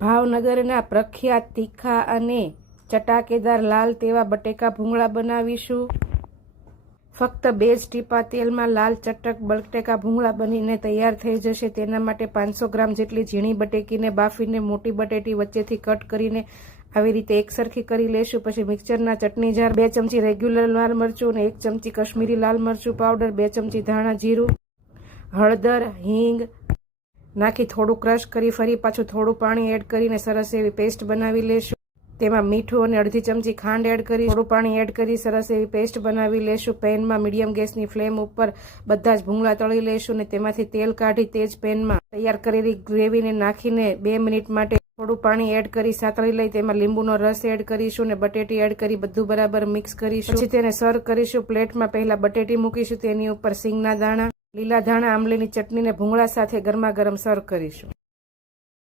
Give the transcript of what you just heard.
ભાવનગરના પ્રખ્યાત તીખા અને ચટાકેદાર લાલ તેવા બટેકા ભૂંગળા બનાવીશું। ફક્ત 2 જ ટીપા તેલમાં લાલ ચટક બટેકા ભૂંગળા બનીને તૈયાર થઈ જશે। તેના માટે 500 ગ્રામ જેટલી ઝીણી બટેકીને બાફીને મોટી બટેટી વચ્ચેથી કટ કરીને આવી રીતે એકસરખી કરી લેશું। પછી મિક્સરના ચટણી જાર 2 ચમચી રેગ્યુલર લાલ મરચું અને 1 ચમચી કશ્મીરી લાલ મરચું પાવડર, 2 ચમચી ધાણા જીરું, હળદર, હિંગ નાખી થોડું ક્રશ કરી ફરી પાછું થોડું પાણી એડ કરીને સરસ એવી પેસ્ટ બનાવી લેશું। તેમાં મીઠું અને અડધી ચમચી ખાંડ એડ કરી થોડું પાણી એડ કરી સરસ એવી પેસ્ટ બનાવી લેશું। પેનમાં મીડિયમ ગેસની ફ્લેમ ઉપર બધા જ ભૂંગળા તળી લેશું અને તેમાંથી તેલ કાઢી તે જ પેનમાં તૈયાર કરેલી ગ્રેવીને નાખીને 2 મિનિટ માટે થોડું પાણી એડ કરી સાતળી લઈ તેમાં લીંબુનો રસ એડ કરીશું અને બટેટી એડ કરી બધું બરાબર મિક્સ કરીશું। પછી તેને સર્વ કરીશું। પ્લેટમાં પહેલા બટેટી મૂકીશું, તેની ઉપર સિંગના દાણા, લીલા ધાણા, આમલીની ચટણીને ભૂંગળા સાથે ગરમા ગરમ સર્વ કરીશું।